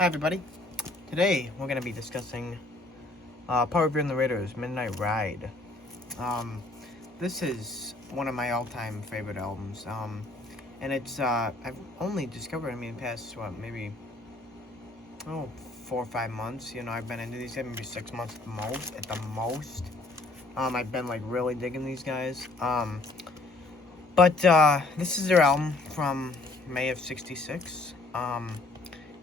Hi everybody. Today we're gonna be discussing Revere and the Raiders Midnight Ride. Um, this is one of my all-time favorite albums. And it's I've only discovered. In the past maybe 4 or 5 months. I've been into these guys maybe 6 months at the most. I've been like really digging these guys. But this is their album from May of '66.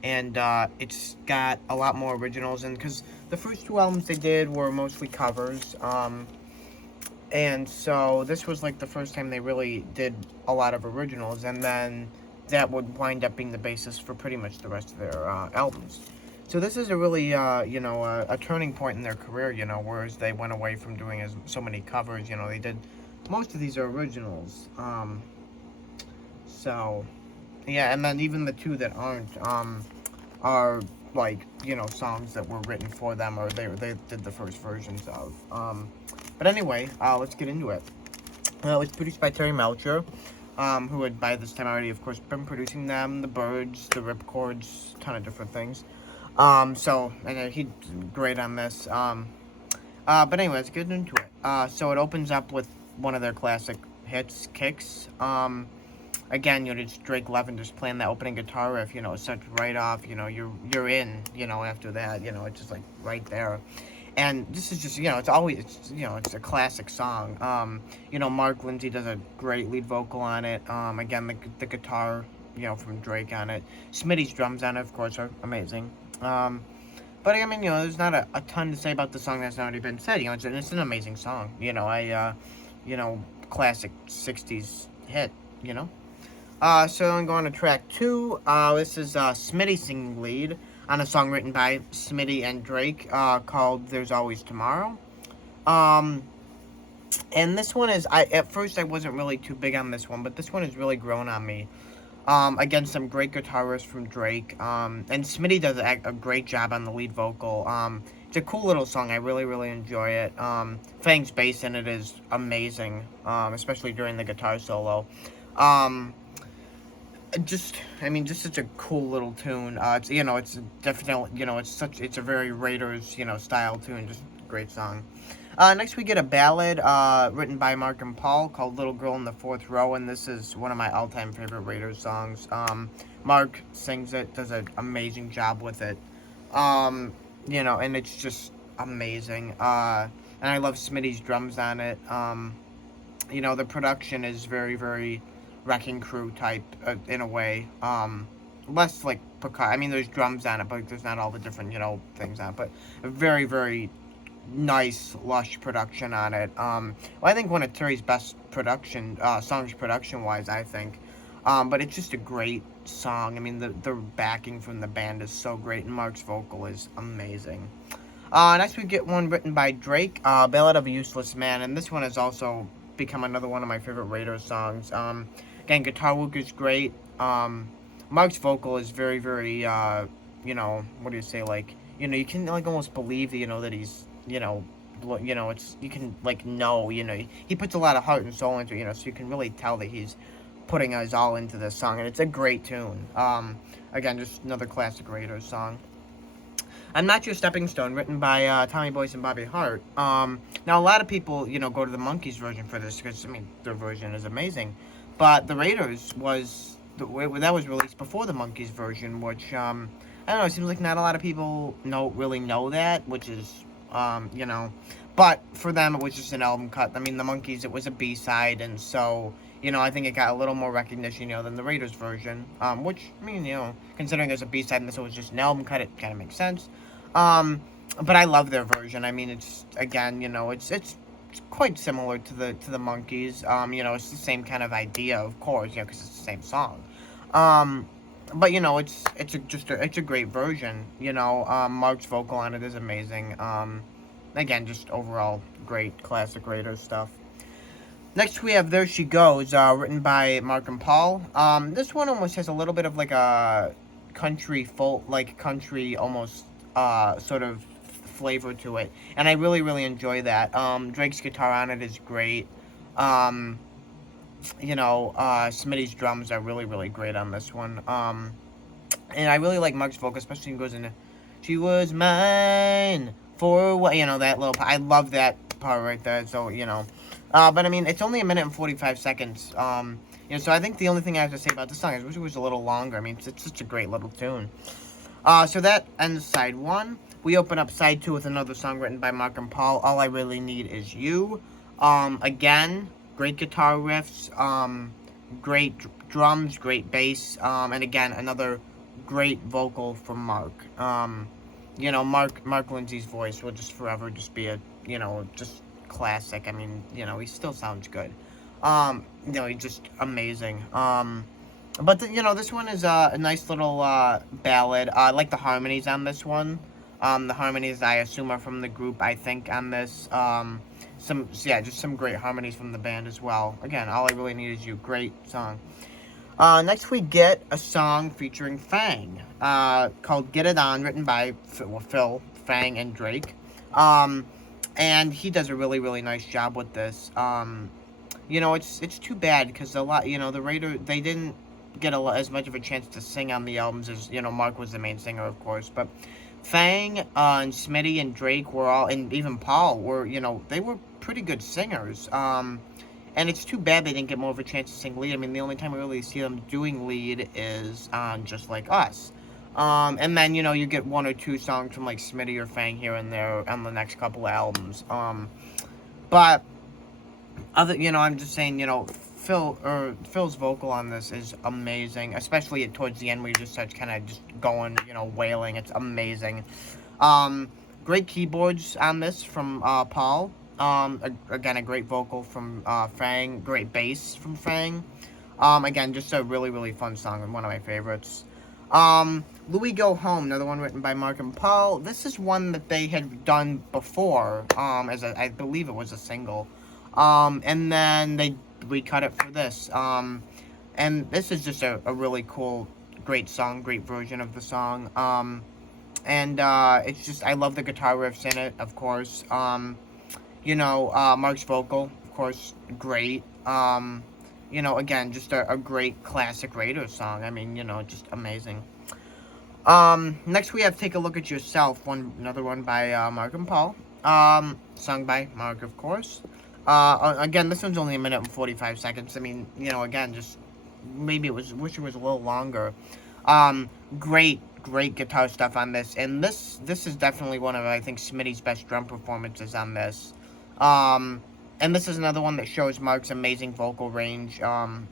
And it's got a lot more originals, and because the first two albums they did were mostly covers, and so this was like the first time they really did a lot of originals, and then that would wind up being the basis for pretty much the rest of their albums. So this is a really a turning point in their career, whereas they went away from doing so many covers. They did most of these are originals. So yeah, and then even the two that aren't are like songs that were written for them, or they did the first versions of. But anyway, let's get into it. It's produced by Terry Melcher, who had by this time already, of course, been producing them, the Birds, the Ripcords, ton of different things. So and he's great on this. But anyway, let's get into it. So it opens up with one of their classic hits, Kicks. Again, it's Drake Levin just playing that opening guitar riff, it starts right off, you're in, after that, it's just like right there. And this is just, it's a classic song. Mark Lindsay does a great lead vocal on it. Again, the guitar, from Drake on it. Smitty's drums on it, of course, are amazing. But I mean, there's not a ton to say about the song that's already been said. It's an amazing song. Classic 60s hit, So I'm going to track 2. This is Smitty singing lead on a song written by Smitty and Drake called There's Always Tomorrow. And this one is, at first I wasn't really too big on this one, but this one has really grown on me. Again, some great guitar riffs from Drake. And Smitty does a great job on the lead vocal. It's a cool little song. I really, really enjoy it. Fang's bass in it is amazing, especially during the guitar solo. Just such a cool little tune. It's definitely, it's a very Raiders, style tune. Just great song. Next we get a ballad written by Mark and Paul called Little Girl in the Fourth Row, and this is one of my all-time favorite Raiders songs. Mark sings it, does an amazing job with it. And it's just amazing. And I love Smitty's drums on it. The production is very, very Wrecking Crew type in a way. Less like percussion. I mean, there's drums on it, but there's not all the different things on it. But a very, very nice, lush production on it. I think one of Terry's best songs production-wise, I think. But it's just a great song. I mean, the backing from the band is so great, and Mark's vocal is amazing. Next we get one written by Drake, Ballad of a Useless Man, and this one has also become another one of my favorite Raiders songs. Again, guitar work is great. Mark's vocal is very, very, what do you say, like, you can, like, almost believe, that he's, it's, you can, like, he puts a lot of heart and soul into it, so you can really tell that he's putting his all into this song, and it's a great tune. Again, just another classic Raiders song. I'm Not Your Stepping Stone, written by Tommy Boyce and Bobby Hart. Now, a lot of people, go to the Monkees version for this, because, their version is amazing. But the Raiders that was released before the Monkees version, which, I don't know, it seems like not a lot of people really know that, which is, but for them, it was just an album cut. I mean, the Monkees, it was a B-side, and so, I think it got a little more recognition, than the Raiders version, which, I mean, considering there's a B-side and this was just an album cut, it kind of makes sense. But I love their version. I mean, it's, again, it's quite similar to the Monkees. It's the same kind of idea, of course, because it's the same song. But it's a great version. Mark's vocal on it is amazing. Again, just overall great classic Raiders stuff. Next we have There She Goes, written by Mark and Paul. This one almost has a little bit of like a country almost sort of flavor to it, and I really, really enjoy that. Drake's guitar on it is great. Smitty's drums are really, really great on this one. And I really like Mark's vocal, especially when he goes into, she was mine for what, that little part. I love that part right there, so, but I mean, it's only 1 minute and 45 seconds, so I think the only thing I have to say about this song is I wish it was a little longer. I mean, it's such a great little tune. So that ends side 1. We open up side 2 with another song written by Mark and Paul, All I Really Need Is You. Again, great guitar riffs, great drums, great bass, and again, another great vocal from Mark. Mark Lindsay's voice will just forever just be a, just classic. I mean, he still sounds good. He's just amazing. But, this one is a nice little ballad. I like the harmonies on this one. The harmonies, I assume, are from the group, I think, on this. Just some great harmonies from the band as well. Again, All I Really Need Is You. Great song. Next we get a song featuring Fang, called Get It On, written by Phil, Fang, and Drake. And he does a really, really nice job with this. It's too bad, because the Raider, they didn't get as much of a chance to sing on the albums as, Mark was the main singer, of course, but Fang, and Smitty, and Drake were all, and even Paul were, they were pretty good singers. And it's too bad they didn't get more of a chance to sing lead. I mean, the only time I really see them doing lead is on Just Like Us. And then, you get 1 or 2 songs from, like, Smitty or Fang here and there on the next couple of albums. But, I'm just saying, Phil's vocal on this is amazing, especially towards the end where he just starts kind of just going, wailing. It's amazing. Great keyboards on this from Paul. Again, a great vocal from Fang. Great bass from Fang. Again, just a really, really fun song and one of my favorites. Louis Go Home, another one written by Mark and Paul. This is one that they had done before, I believe it was a single. And then they recut it for this. And this is just a really cool, great song, great version of the song. It's just, I love the guitar riffs in it, of course. Mark's vocal, of course, great. Again, just a great classic Raiders song. I mean, just amazing. Next we have Take a Look at Yourself, another one by Mark and Paul. Sung by Mark, of course. Again, this one's only 1 minute and 45 seconds. I mean, again, just maybe wish it was a little longer. Great guitar stuff on this, and this is definitely one of, I think, Smitty's best drum performances on this. And this is another one that shows Mark's amazing vocal range.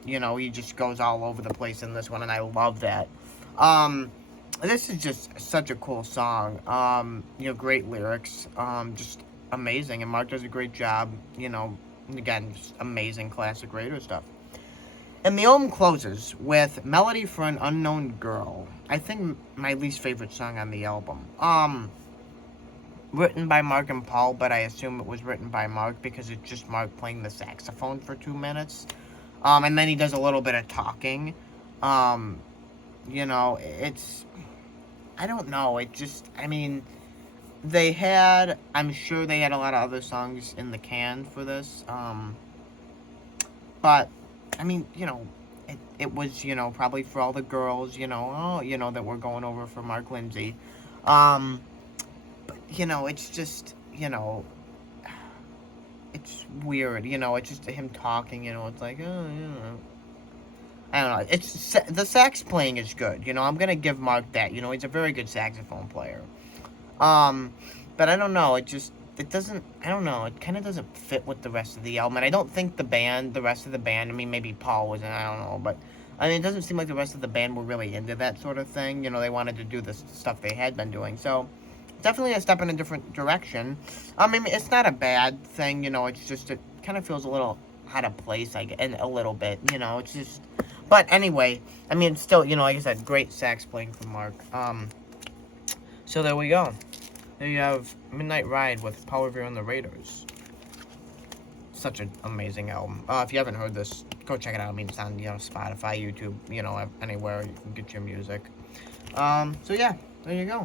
He just goes all over the place in this one, and I love that. This is just such a cool song. Great lyrics. Just amazing, and Mark does a great job. Again, just amazing classic Raider stuff. And the album closes with Melody for an Unknown Girl. I think my least favorite song on the album. Written by Mark and Paul, but I assume it was written by Mark because it's just Mark playing the saxophone for 2 minutes. And then he does a little bit of talking. It's, I don't know, I'm sure they had a lot of other songs in the can for this. But, I mean, it was, probably for all the girls, that were going over for Mark Lindsay. But, it's just, it's weird, it's just him talking, it's like, oh, I don't know, the sax playing is good, I'm gonna give Mark that, he's a very good saxophone player. But I don't know, it kind of doesn't fit with the rest of the album, and I don't think the rest of the band, I mean, maybe Paul wasn't, I don't know, but, I mean, it doesn't seem like the rest of the band were really into that sort of thing, they wanted to do the stuff they had been doing, so, definitely a step in a different direction. I mean, it's not a bad thing, it's just, it kind of feels a little out of place, and a little bit, it's just, but anyway, I mean, still, like I said, great sax playing from Mark. So there we go. There you have Midnight Ride with Paul Revere and the Raiders. Such an amazing album. If you haven't heard this, go check it out. I mean, it's on, Spotify, YouTube, anywhere you can get your music. So yeah, there you go.